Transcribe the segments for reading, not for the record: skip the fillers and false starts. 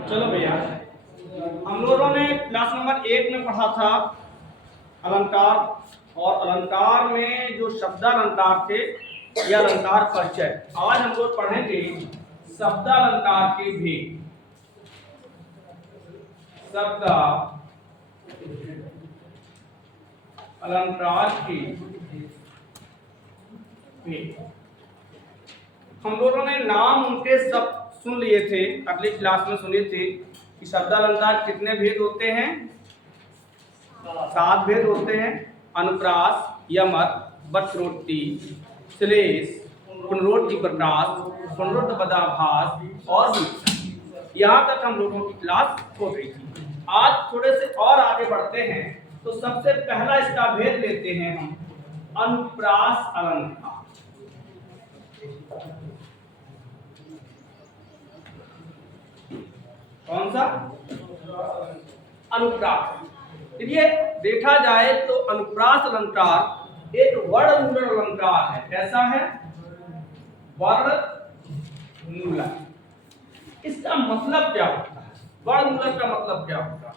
चलो भैया, हम लोगों ने क्लास नंबर 1 में पढ़ा था अलंकार, और अलंकार में जो शब्दालंकार थे या अलंकार परिचय। आज हम लोग पढ़ेंगे शब्दालंकार के भेद। शब्द अलंकार के भेद हम लोगों ने नाम उनके सब सुन लिए थे, अगली क्लास में सुने थे कि शब्दालंकार कितने भेद होते हैं। 7 भेद होते हैं। अनुप्रास, यमक, वक्रोक्ति, श्लेष, पुनरोक्ति प्रकाश, पुनरुक्त पदाभास और विवक्षा। यहाँ तक हम लोगों की क्लास हो गई थी। आज थोड़े से और आगे बढ़ते हैं, तो सबसे पहला इसका भेद लेते हैं हम अनुप्रास अलंकार। कौन सा? अनुप्रास। ये देखा जाए तो अनुप्रास अलंकार एक वर्णमूलक अलंकार है। कैसा है? वर्णमूलक। इसका मतलब क्या होता है? वर्णमूलक का मतलब क्या होता है?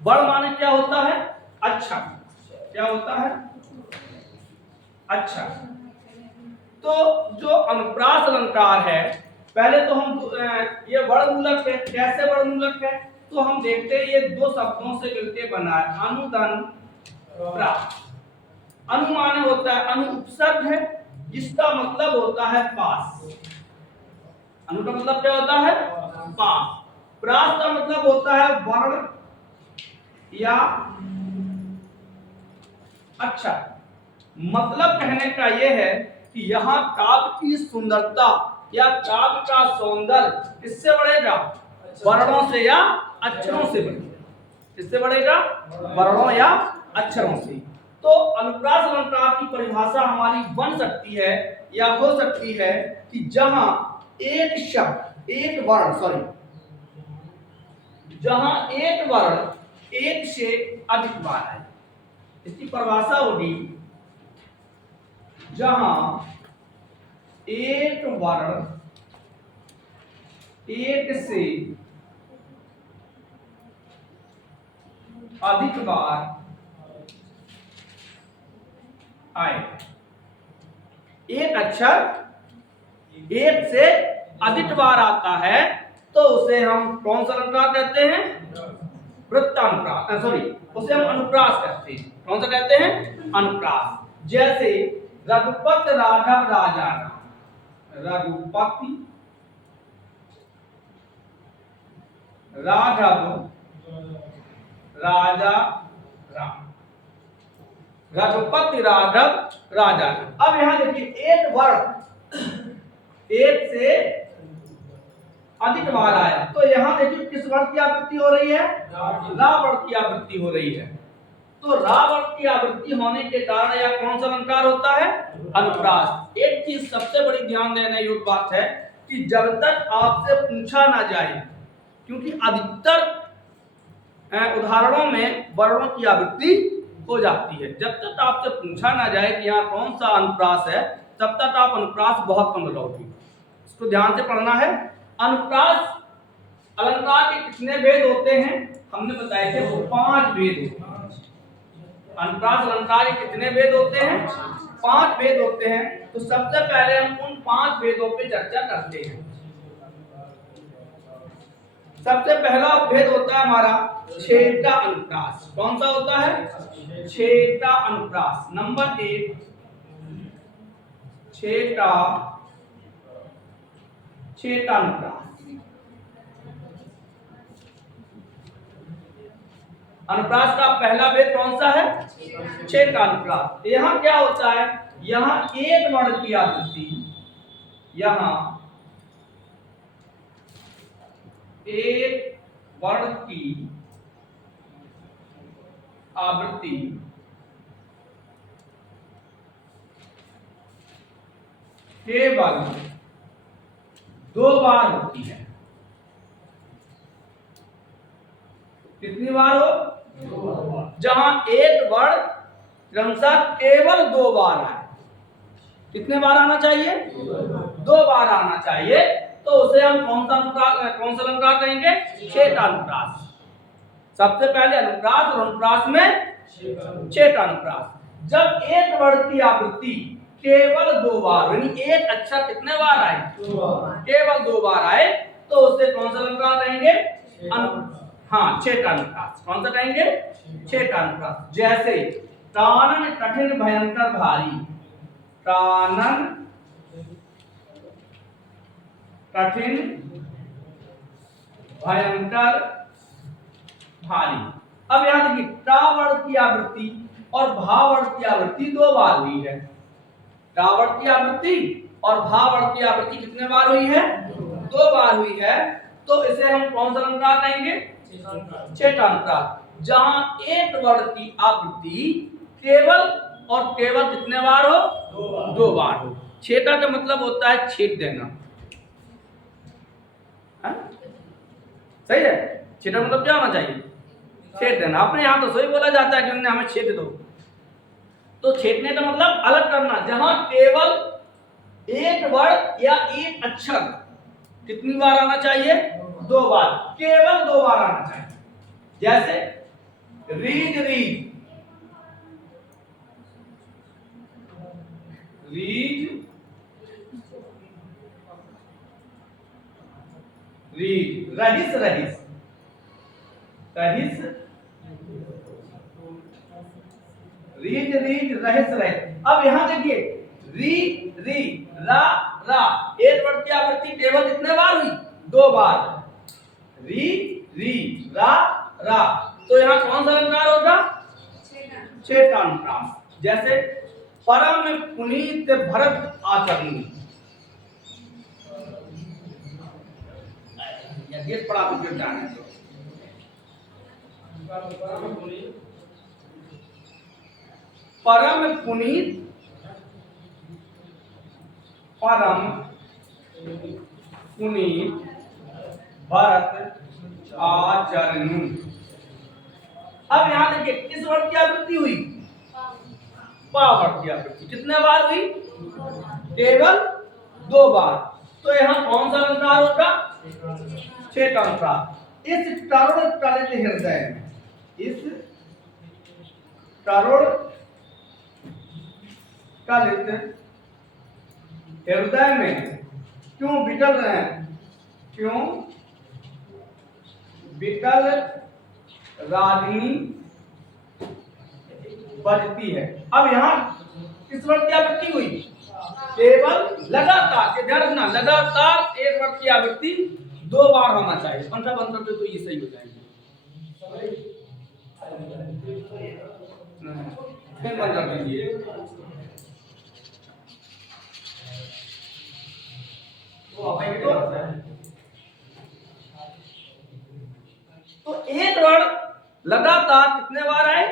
वर्ण माने क्या होता है? अच्छा। क्या होता है? अच्छा। तो जो अनुप्रास अलंकार है, पहले तो हम ये वर्णमूलक है। कैसे वर्णमूलक है? तो हम देखते हैं ये 2 शब्दों से मिलकर बना है, अनुदन प्रास। अनु माने होता है, अनु उपसर्ग है जिसका मतलब होता है पास। अनु का मतलब क्या होता है? पास। प्रास का मतलब होता है वर्ण या अच्छा। मतलब कहने का यह है कि यहाँ काव्य की सुंदरता या काव्य का सौंदर्य किससे बढ़ेगा? वर्णों से या अक्षरों से बढ़ेगा। किससे बढ़ेगा? वर्णों या अक्षरों से। तो अनुप्रास अलंकार की परिभाषा हमारी बन सकती है या हो सकती है कि जहां एक शब्द, एक वर्ण, जहां एक वर्ण एक से अधिक बार है। इसकी परिभाषा होगी जहां एक वर्ण एक से अधिक बार आए। एक अक्षर एक से अधिक बार आता है तो उसे हम कौन सा अलंकार कहते हैं? वृत्तानुप्रास। उसे हम अनुप्रास कहते हैं। कौन सा कहते हैं? अनुप्रास। जैसे रघुपति राघव राजा राम। रघुपति राघव राजा राम। रघुपति राघव राजा। अब यहां देखिए, एक वर्ण एक से अधिक बार आया, तो यहां देखिए किस वर्ण की आवृत्ति हो रही है? रा वर्ण की आवृत्ति हो रही है। तो रा वर्ण की आवृत्ति होने के कारण यह कौन सा अलंकार होता है? अनुप्रास। एक चीज सबसे बड़ी ध्यान देने योग्य बात है कि जब तक आपसे पूछा ना जाए, क्योंकि अधिकतर उदाहरणों में वर्णों की आवृत्ति हो जाती है, जब तक आपसे पूछा ना जाए कि यहाँ कौन सा अनुप्रास है, तब तक आप अनुप्रास बहुत कम लगाओगे। इसको ध्यान से पढ़ना है। अनुप्रास अलंकार के कितने भेद होते हैं? हमने बताए थे 5 भेद होते हैं। अनुप्रास अलंकार के कितने भेद होते हैं? 5 भेद होते हैं। तो सबसे पहले हम उन 5 भेदों पे चर्चा करते हैं। सबसे पहला भेद होता है हमारा छेटा अनुप्रास। कौन सा होता है? छेटा अनुप्रास। नंबर 1 छेटा अनुप्रास। अनुप्रास का पहला भेद कौन सा है? छेटा अनुप्रास। यहाँ क्या होता है? यहाँ एक वर्ण की आवृत्ति, यहाँ एक वर्ण की आवृत्ति केवल 2 बार होती है। कितनी बार हो? 2 बार। जहां एक वर्ण क्रमशः केवल 2 बार आए। कितने बार आना चाहिए? 2 बार आना चाहिए। तो उसे हम कौन सा अलंकार कहेंगे? छेद अनुप्रास। सबसे पहले अनुप्रास और अनुप्रास में छेद अनुप्रास। जब एक वर्ण की आवृत्ति केवल 2 बार, यानी एक अक्षर कितने बार आए? केवल 2 बार आए, तो उसे कौन सा अलंकार कहेंगे? हाँ, छेद अनुप्रास। कौन सा कहेंगे? छेद अनुप्रास। जैसे कानन कठिन भयंकर भारी, कानन कठिन भयंकर भारी। अब यहां देखिए, टा वर्ण की आवृत्ति और भा वर्ण की आवृत्ति 2 बार हुई है। टा वर्ण की आवृत्ति और भा वर्ण की आवृत्ति कितने बार हुई है? 2 बार हुई है। तो इसे हम कौन सा अलंकार कहेंगे? छेद अनुप्रास। जहां एक वर्ण की आवृत्ति केवल और केवल कितने बार हो? 2 बार हो। छेदा का मतलब होता है छेद देना। सही है? छेदा मतलब क्या होना चाहिए? छेद देना। अपने यहां तो सही बोला जाता है कि उन्होंने हमें छेद दो। तो छेदने का मतलब अलग करना। जहां केवल एक वर्ण या एक अक्षर कितनी बार आना चाहिए? 2 बार। केवल 2 बार आना चाहिए। जैसे रीज रीज, रीज रीज, रहिस रहिस, रहिस, रीज रीज, रहिस रहिस। अब यहां देखिए, री री, रा रा, एक वर्ड की आवृत्ति केवल कितने बार हुई? 2 बार। री री, रा रा, तो यहां कौन सा अलंकार होगा? छेद अनुप्रास। जैसे परम पुनीत भरत आचरण, ये पढ़ा तो फिर जाने दो। परम पुनीत, परम पुनीत भरत आचरण। अब यहां देखिए, किस वर्ड की आवृत्ति हुई? पा वर्ड की आवृत्ति। कितने बार हुई? केवल 2 बार। तो यहां कौन सा अलंकार होगा? छेद अनुप्रास। इस करुण कलित हृदय में, इस करुण कलित हृदय में क्यों विकल रहे हैं? क्यों विकल रागिनी बजती है। अब यहां किस वर्ड की आवृत्ति हुई? केवल लगातार, ध्यान रखना, लगातार एक वर्ड की आवृत्ति 2 बार होना चाहिए। पंखा बंद कर दो तो ये सही हो जाएंगे। फिर बंद कर दीजिए। तो एक वर्ड लगातार कितने बार आए?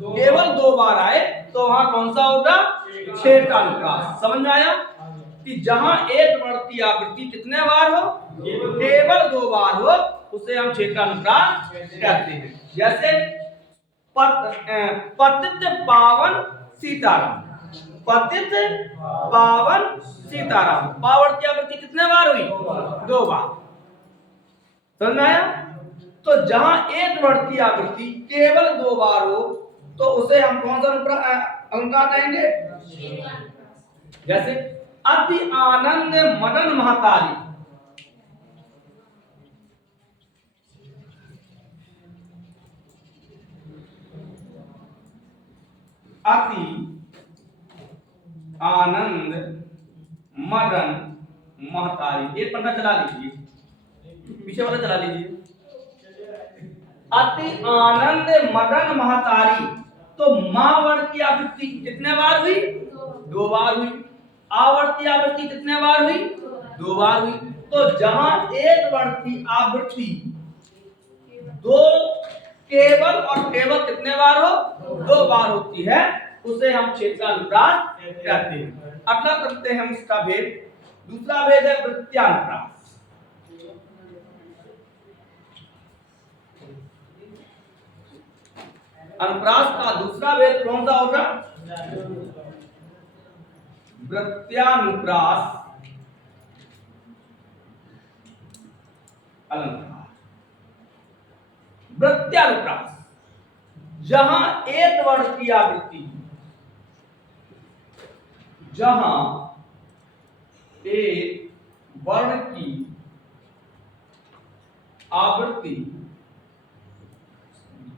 केवल 2 बार आए, तो वहां कौन सा होगा? छेद अनुप्रास। समझ में आया कि जहां एक वर्ड की आवृत्ति कितने बार हो? केवल 2 बार हो, उसे हम छेद अनुप्रास कहते हैं। जैसे पतित पावन सीताराम, पतित पावन सीताराम, पावन की आवृत्ति कितने बार हुई? 2 बार। समझ में आया? तो जहां एक वर्ड की आवृत्ति केवल 2 बार हो, तो उसे हम कौन सा अलंकार कहेंगे? जैसे अति आनंद मदन महतारी, अति आनंद मदन महतारी। एक पंखा चला लीजिए, पीछे वाला चला लीजिए। अति आनंद मदन महतारी, तो मां वर्ड की आवृत्ति कितने बार हुई? 2 बार हुई। आ वर्ड की आवृत्ति कितने बार हुई? 2 बार हुई। तो जहां एक वर्ड की आवृत्ति 2 केवल और केवल कितने बार हो? 2 बार होती है, उसे हम छेद अनुप्रास कहते हैं। अगला करते हैं हम इसका भेद। दूसरा भेद है वृत्त्यानुप्रास। अनुप्रास का दूसरा भेद कौन सा होगा? वृत्त्यानुप्रास। अलंकार। वृत्त्यानुप्रास, जहां एक वर्ण की आवृत्ति, जहां एक वर्ण की आवृत्ति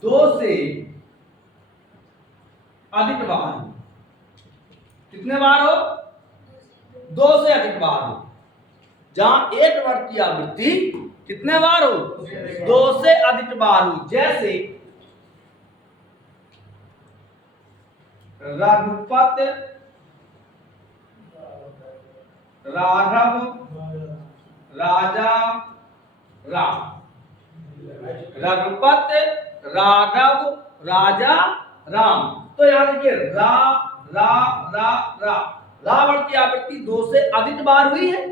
2 से अधिक बार हो। कितने बार हो? 2 से अधिक बार हो। जहां एक वर्ण की आवृत्ति कितने बार हो? 2 से अधिक बार हो। जैसे रघुपत, राघव, राजा, राम। रघुपत, राघव, राजा, राम। तो यहां देखिए रा रा रा रा, रा वर्ण की आवृत्ति 2 से अधिक बार हुई है।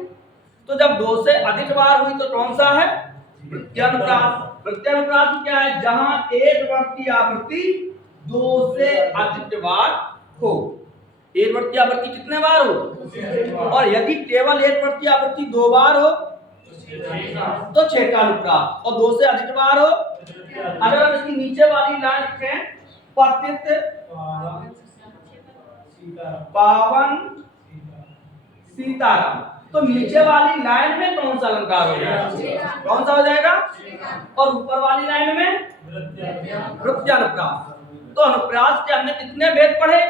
तो जब 2 से अधिक बार हुई तो कौन सा है? वृत्त्यानुप्रास। वृत्त्यानुप्रास क्या है? जहां एक वर्ण की आवृत्ति 2 से अधिक बार हो। एक वर्ण की आवृत्ति कितने बार हो? और यदि केवल एक वर्ण की आवृत्ति 2 बार हो तो छेकानुप्रास, और 2 से अधिक बार हो। अगर हम इसकी नीचे वाली लाइन लिखें, पतित पावन सीताराम, तो नीचे वाली लाइन में कौन सा अलंकार हो जाएगा? कौन सा हो जाएगा? और ऊपर वाली लाइन में वृत्त्यानुप्रास। तो अनुप्रास के हमने कितने भेद पढ़े?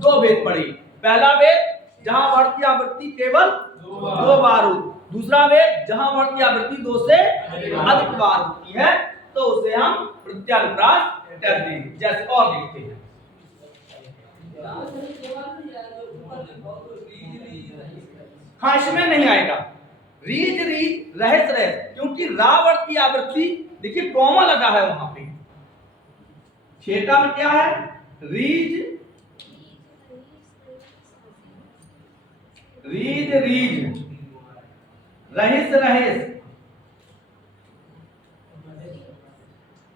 2 भेद पढ़े। पहला भेद जहां वर्ण की आवृत्ति केवल 2 बार हो। दूसरा भेद जहां वर्ण की आवृत्ति 2 से अधिक बार होती है, तो उसे हम वृत्त्यानुप्रास कहते हैं। जैसे और देखते हैं, हाँ इसमें नहीं आएगा रीज रीज, रहस रहस, क्योंकि रावण की आवृत्ति देखिए कॉमा लगा है वहां पे। छेका में क्या है? रीज रीज रीज, रहिस रहिस,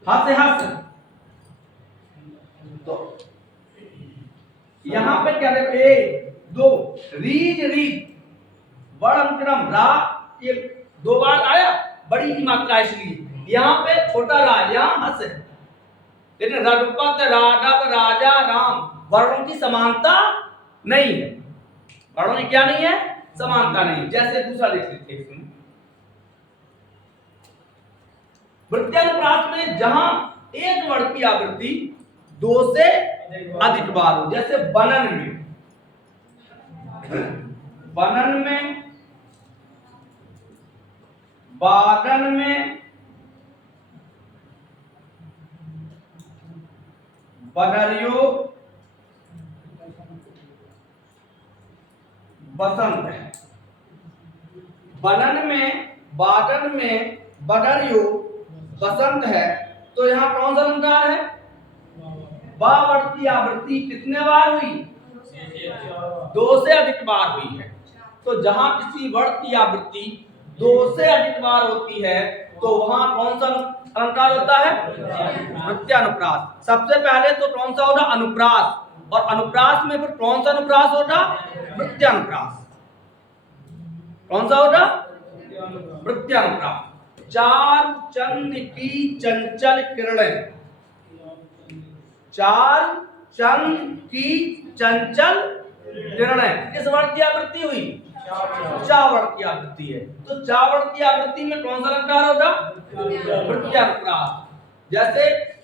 हस हस। तो यहां पे क्या देखो, 1 2 रीज रीज, वर्ण अनुक्रम रा ये 2 बार आया, बड़ी की मात्रा इसलिए। यहां पे छोटा रा, यहां हस है। लेकिन रघुपत, राघव, राजा, राम वर्णों की समानता नहीं है। वर्णों की क्या नहीं है? समानता नहीं। जैसे दूसरा देख लेते हैं इसमें, वृत्त्यानुप्रास में जहां एक वर्ण की आवृत्ति 2 से अधिक बार हो। जैसे बनन में, बनन में, बागन में, बनरियो, बसंत है। बनन में, बागन में, बनरियो, बसंत है। तो यहाँ कौन सा अलंकार है? बा वर्ण की आवृत्ति कितने बार हुई? 2 से अधिक बार हुई है। तो जहां किसी वर्ण की आवृत्ति 2 से अधिक बार होती है तो वहां कौन सा अलंकार होता है? वृत्त्यानुप्रास। सबसे पहले तो कौन सा होगा? अनुप्रास। और अनुप्रास में फिर कौन सा अनुप्रास होगा? वृत्त्यानुप्रास। कौन सा होगा? वृत्त्यानुप्रास। चार चंद की चंचल किरणें, चार चंद की चंचल किरणें किस वर्ण की आवृत्ति हुई? चा वर्ण की आवृत्ति है। तो चा वर्ण की आवृत्ति में कौन सा अलंकार होगा? वृत्त्यानुप्रास। जैसे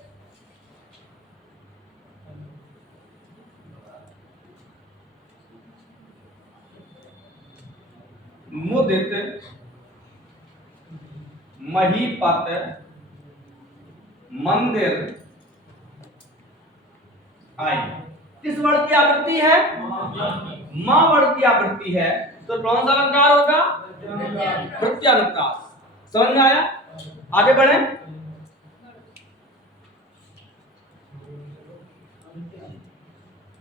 मुदित, महीपत, मंदिर आई किस वर्ण की आवृत्ति है? मां वर्ण की आवृत्ति है। तो कौन सा अलंकार होगा? वृत्त्यानुप्रास। समझ में आया? आगे बढ़े।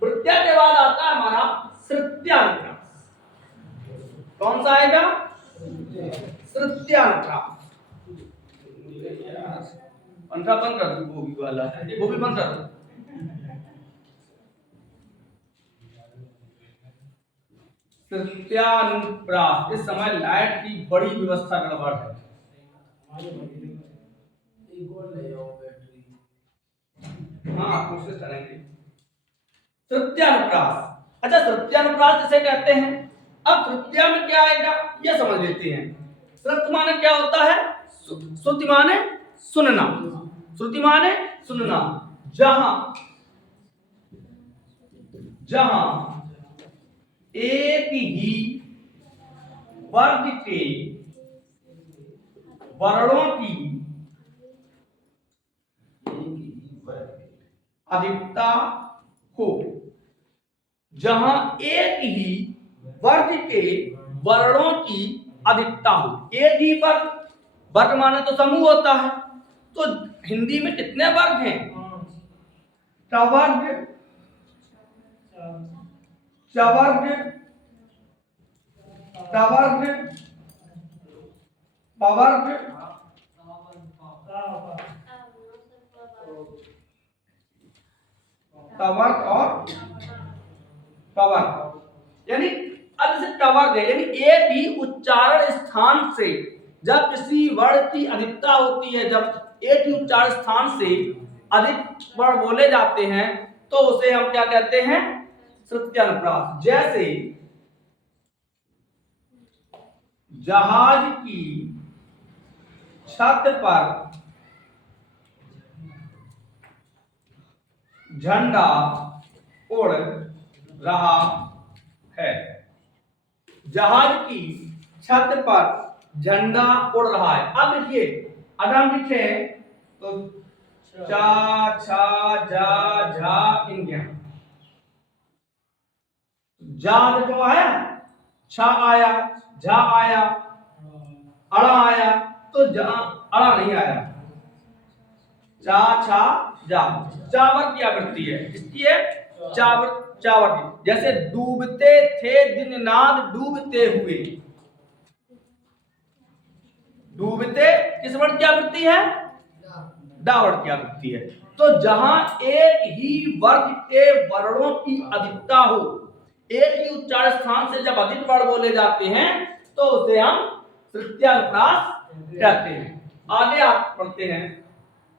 वृत्त्या के बाद आता है हमारा श्रुत्यानुप्रास। कौन सा आएगा? श्रुत्यानुप्रास। पंखा बंद कर दो, वो भी वाला है, वो भी बंद कर दो। श्रुत्यानुप्रास। इस समय लाइट की बड़ी व्यवस्था गड़बड़ है। हाँ कोशिश करेंगे। तृतीयानुप्रास। अच्छा तृतीयानुप्रास जिसे कहते हैं, अब तृतीया में क्या आएगा ये समझ लेते हैं। श्रुत माने क्या होता है? श्रुति माने सुनना, श्रुति माने सुनना। जहां जहां एक ही वर्ग के वर्णों की अधिकता हो, जहां एक ही वर्ग के वर्णों की अधिकता हो। एक ही वर्ग, वर्ग माने तो समूह होता है, तो हिंदी में कितने वर्ग हैं? टवर्ग, चवर्ग, टवर्ग, पवर्ग, टवर्ग और पवर्ग। यानी अब जैसे टवर्ग है, यानी एक ही उच्चारण स्थान से जब किसी वर्ण की अधिकता होती है, जब एक ही उच्चारण स्थान से अधिक वर्ण बोले जाते हैं तो उसे हम क्या कहते हैं? तृतीयानुप्रास। जैसे जहाज की छत पर झंडा उड़ रहा है। जहाज की छत पर झंडा उड़ रहा है। अब देखिए अगर हम लिखे तो चा छा जा झा इनके जा देखो आया, छा आया, झा आया, अड़ा आया, तो जा अड़ा नहीं आया। चा छा जा, चावर की आवृत्ति है, इसकी है चावर, चावर की। जैसे डूबते थे दिन नाद डूबते हुए, डूबते किस वर्ण की आवृत्ति है? डा वर्ण की आवृत्ति है। तो जहां एक ही वर्ग के वर्णों की अधिकता हो, एक ही उच्चारण स्थान से जब अधिक वर्ण बोले जाते हैं तो उसे हम तृतीयानुप्रास कहते हैं। आगे आप पढ़ते हैं।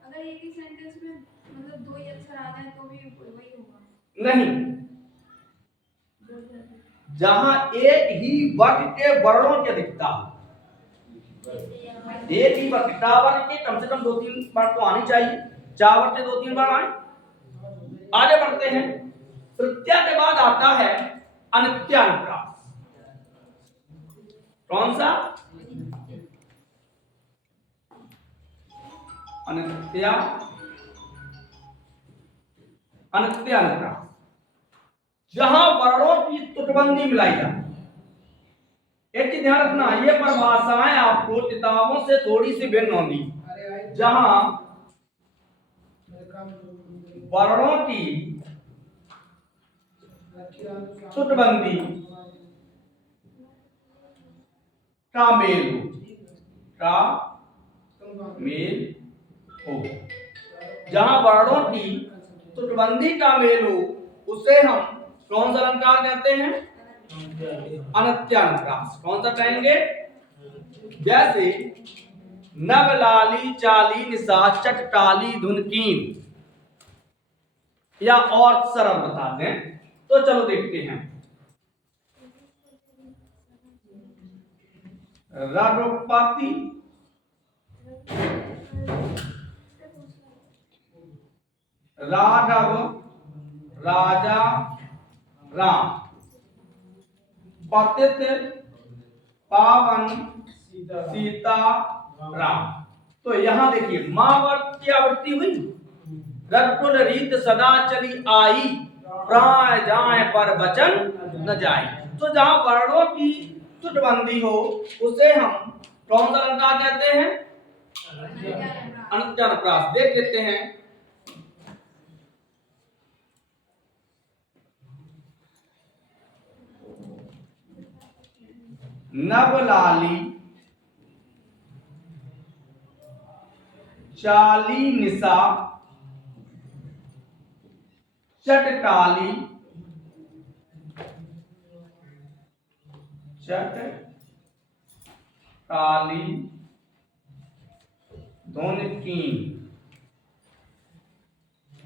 अगर एक ही सेंटेंस में मतलब दो ही अक्षर आ जाए तो भी वही होगा? नहीं, जहां एक ही वर्ग के वर्णों की अधिकता हो, एक ही वर्ग, टावर के कम से कम 2-3 बार तो आनी चाहिए, चावर के 2-3 बार आए। आगे बढ़ते हैं। तृतीया के बाद आता है अनित्यानुप्रास। कौन सा? अनित्या, अनित्यानुप्रास। जहां वर्णों की तुकबंदी मिलाई जाती है। एक चीज ध्यान रखना, ये परिभाषाएं आपको किताबों से थोड़ी सी भिन्न होंगी। जहां वर्णों की तुकबंदी का मेल हो, का मेल हो, जहां वर्णों की तुकबंदी का मेल हो उसे हम कौन सा अलंकार कहते हैं? अनित्यानुप्रास। कौन सा कहेंगे? जैसे नव लाली चाली निशा चटटाली धुनकीन, या और सरल बता दें तो चलो देखते हैं। रघुपति, राघव, राजा, राम, पतित, पावन, सीता, राम। तो यहां देखिए मां वर्ग की आवृत्ति हुई। रघुकुल रीत सदा चली आई, प्राण जाए पर वचन न जाए। तो जहां वर्णों की तुटबंदी हो उसे हम कौन सा अलंकार कहते हैं? अनित्यानुप्रास। देख लेते हैं। नवलाली चाली निशा चटकाली, चटकाली धुनकीन।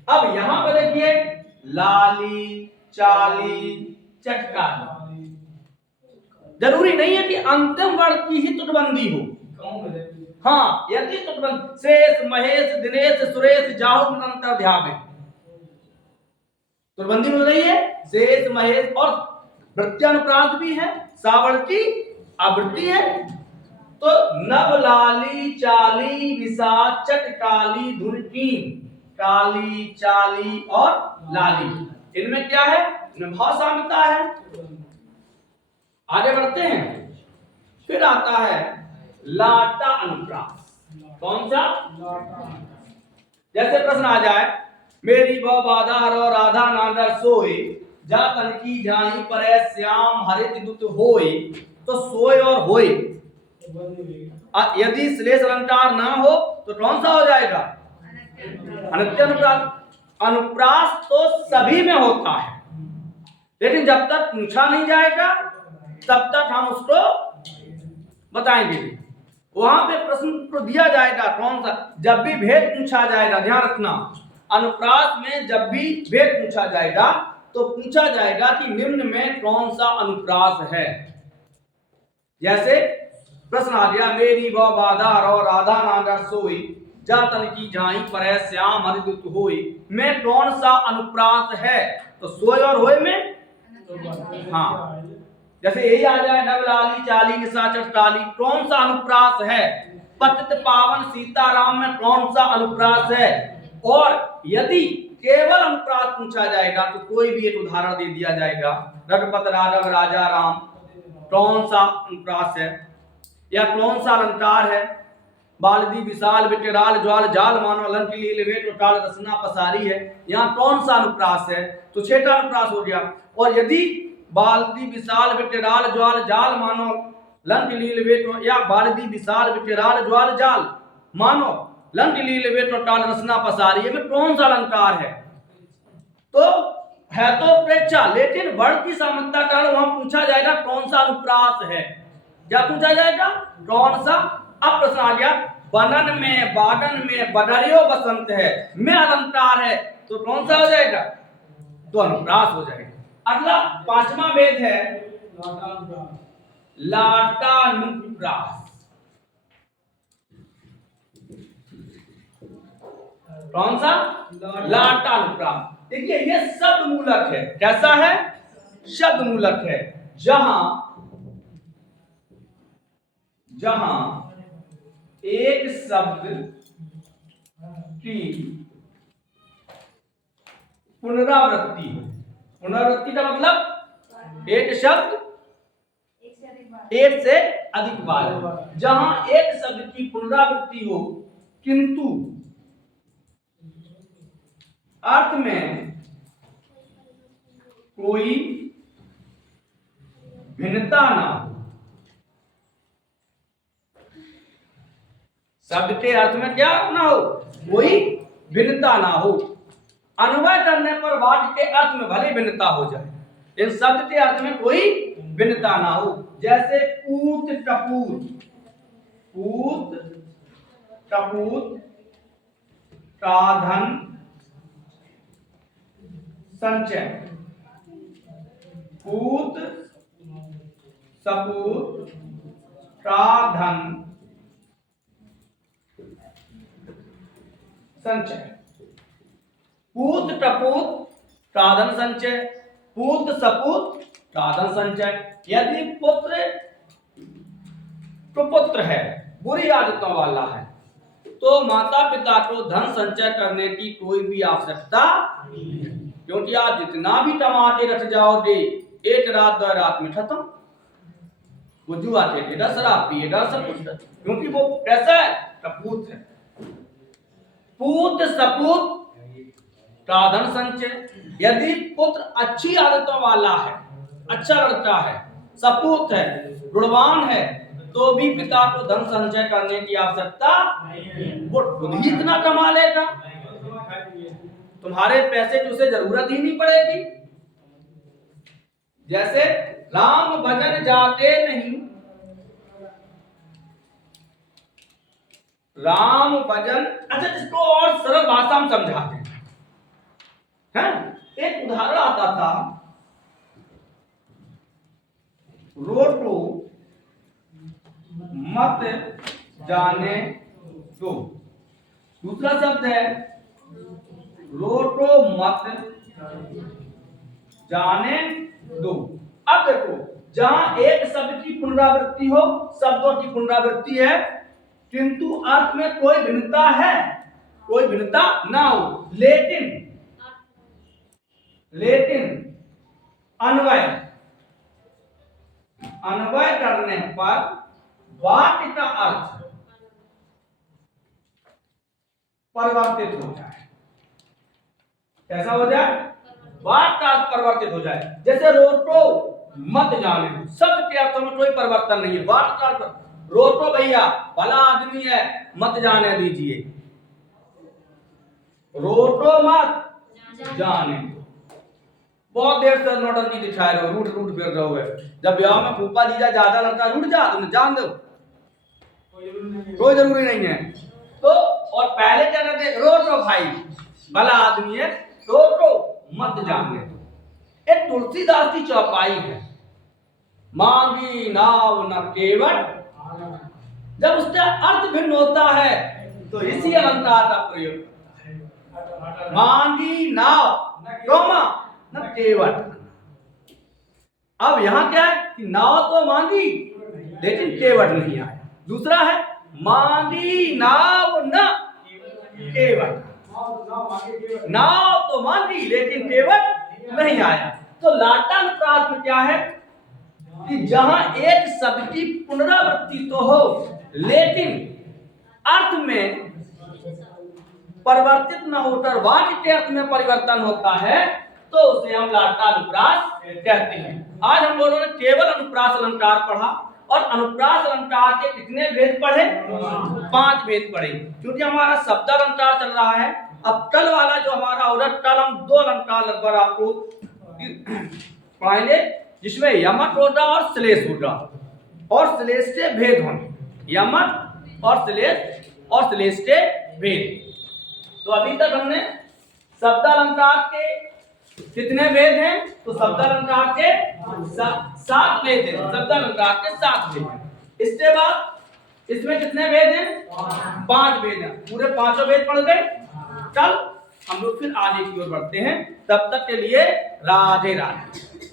अब यहां पर देखिए लाली, चाली, चटकाली। जरूरी नहीं है कि अंतिम वर्ण की ही तुटबंदी हो। हाँ, यदि तुटबंदी शेष, महेश, दिनेश, सुरेश, जाहु में अंतर ध्यावे, तुटबंदी मिल रही है। शेष, महेश और वृत्त्यानुप्रास भी है, सावर्ती आवृत्ति है। तो नव, लाली, चाली, विसा, चटकाली, धुनकीन। काली, चाली और लाली, इनमें क्या है? इनमें भाव साम्यता है। आगे बढ़ते हैं। फिर आता है लाटा अनुप्रास। कौन सा? जैसे प्रश्न आ जाए, मेरी व बाधा रो राधा नांदर सोए, जा तन की जाई पर श्याम हरित दुत होए। तो सोए और होए यदि श्लेष अलंकार ना हो तो कौन सा हो जाएगा? अनित्यानुप्रास। अनुप्रास तो सभी में होता है, लेकिन जब तक पूछा नहीं जाएगा तब तक हम उसको बताएंगे। वहां पे प्रश्न को दिया जाएगा कौन सा, जब भी भेद पूछा जाएगा, ध्यान रखना, अनुप्रास में जब भी भेद पूछा जाएगा तो पूछा जाएगा कि निम्न में कौन सा अनुप्रास है। जैसे प्रश्न आ गया, मेरी व बाधा रो राधा नागर सोई, जा तन की जाई पर श्याम हरिदुत होई, में कौन सा अनुप्रास है? तो सोए और होए में, हाँ, जैसे यही आ जाए नव, लाली, चाली, निशा, चटकाली, कौन सा अनुप्रास है? पतित पावन सीताराम में कौन सा अनुप्रास है? और यदि केवल अनुप्रास पूछा जाएगा तो कोई भी एक उदाहरण दे दिया जाएगा, रघुपत राघव राजा राम, कौन सा अनुप्रास है? या कौन सा अलंकार है? बालदी विशाल विकराल ज्वाल जाल मानो लंक लील वेट टाल रसना पसारी है, यहाँ कौन सा अनुप्रास है? तो छठा अनुप्रास हो गया। और यदि बालदी विशाल विकराल ज्वाल जाल मानो लंक लील वेट, या बालदी विशाल विकराल ज्वाल जाल मानो लंक लील वेट टाल रसना पसारी है, में कौन सा अलंकार है? तो है तो प्रेक्षा, लेकिन वर्ण की सामर्थ्यता कारण वहां पूछा जाएगा कौन सा अनुप्रास है। क्या पूछा जाएगा? कौन सा? अब प्रश्न आ गया, बनन में, बागन में, बदरियो बसंत है, में अलंकार है, तो कौन सा हो जाएगा? तो अनुप्रास हो जाएगा। अगला पांचवा भेद है लाटानुप्रास। कौन सा? लाटानुप्रास। देखिए ये शब्द मूलक है। कैसा है? शब्द मूलक है। जहां एक शब्द की पुनरावृत्ति हो। पुनरावृत्ति का मतलब एक शब्द एक से अधिक बार, जहां एक शब्द की पुनरावृत्ति हो किंतु अर्थ में कोई भिन्नता ना हो। शब्द के अर्थ में क्या ना हो? कोई भिन्नता ना हो। अन्वय करने पर वाक्य के अर्थ में भले भिन्नता हो जाए, इन शब्द के अर्थ में कोई भिन्नता ना हो। जैसे पूत टपूत, पूत टपूत, साधन संचय, पूत सपूत, साधन संचय। पूत टपूत साधन संचय, पूत सपूत साधन संचय। यदि पुत्र कुपुत्र है, बुरी आदतों वाला है, तो माता पिता को धन संचय करने की कोई भी आवश्यकता नहीं है, क्योंकि आप जितना भी कमा के रख जाओगे एक रात दो रात में खत्म। वो जुआ खेलेगा, शराब पिएगा, सब कुछ, क्योंकि वो कैसा है? कपूत है। पूत सपूत साधन संचय। यदि पुत्र अच्छी आदतों वाला है, अच्छा लड़का है, सपूत है, गुणवान है, तो भी पिता को धन संचय करने की आवश्यकता नहीं, वो खुद ही इतना कमा लेगा, तुम्हारे पैसे की उसे जरूरत ही नहीं पड़ेगी। जैसे राम भजन जाते नहीं, राम भजन। अच्छा, जिसको और सरल भाषा में समझाते हैं, एक उदाहरण आता था, रोटो मत जाने दो। दूसरा शब्द है रोटो मत जाने दो। अब देखो, जहां एक शब्द की पुनरावृत्ति हो, शब्दों की पुनरावृत्ति है, किंतु अर्थ में कोई भिन्नता है, कोई भिन्नता ना हो, लेकिन अन्वय करने पर वाक्य का अर्थ परिवर्तित हो जाए। कैसा हो जाए? वाक्य का अर्थ परिवर्तित हो जाए। जैसे रोटो मत जाने दो, शब्द के अर्थों में कोई परिवर्तन नहीं है, वाक्य का अर्थ रोटो भैया भला आदमी है, मत जाने दीजिए। रोटो मत जाने दो। बहुत देर से नौटंकी दिखा रहे हो, रूठ फिर रहे हो। जब ब्याह में फूफा जीजा ज्यादा लड़का रूठ जा, तुम जान दो, कोई जरूरी नहीं है। तो और पहले क्या कहते, रोटो भाई भला आदमी है, रोटो मत जाने दो। एक तुलसीदास की चौपाई है, मांगी नाव न केवट। जब उसका अर्थ भिन्न होता है तो इसी अलंकार का प्रयोग होता है। मांगी नाव न केवट। अब यहां क्या है कि नाव तो मांगी लेकिन केवट नहीं आया। दूसरा है मांगी नाव न केवट। नाव तो मांगी लेकिन केवट नहीं आया। तो लाटानुप्रास में क्या है कि जहां एक शब्द की पुनरावृत्ति तो हो, लेकिन अर्थ में परिवर्तित न होकर वाक्य के अर्थ में परिवर्तन होता है, तो उसे हम लाटानुप्रास कहते हैं। आज हम लोगों ने केवल अनुप्रास अलंकार पढ़ा, और अनुप्रास अलंकार के कितने भेद पढ़े? 5 भेद पढ़े, क्योंकि हमारा शब्द अलंकार चल रहा है। अब कल वाला जो हमारा होगा, कल हम 2 अलंकार लगभग आपको पढ़ाएंगे, जिसमें यमक होगा और श्लेष होगा, और श्लेष के भेद होंगे। यमक और श्लेष के भेद। तो अभी तक हमने शब्द अलंकार के कितने भेद हैं? तो शब्द अलंकार के 7 भेद हैं। शब्द अलंकार के 7 भेद हैं। इसके बाद इसमें कितने भेद हैं? 5 भेद हैं। पूरे 5 भेद पढ़ गए। कल हम लोग फिर आगे की ओर बढ़ते हैं। तब तक के लिए राधे राधे।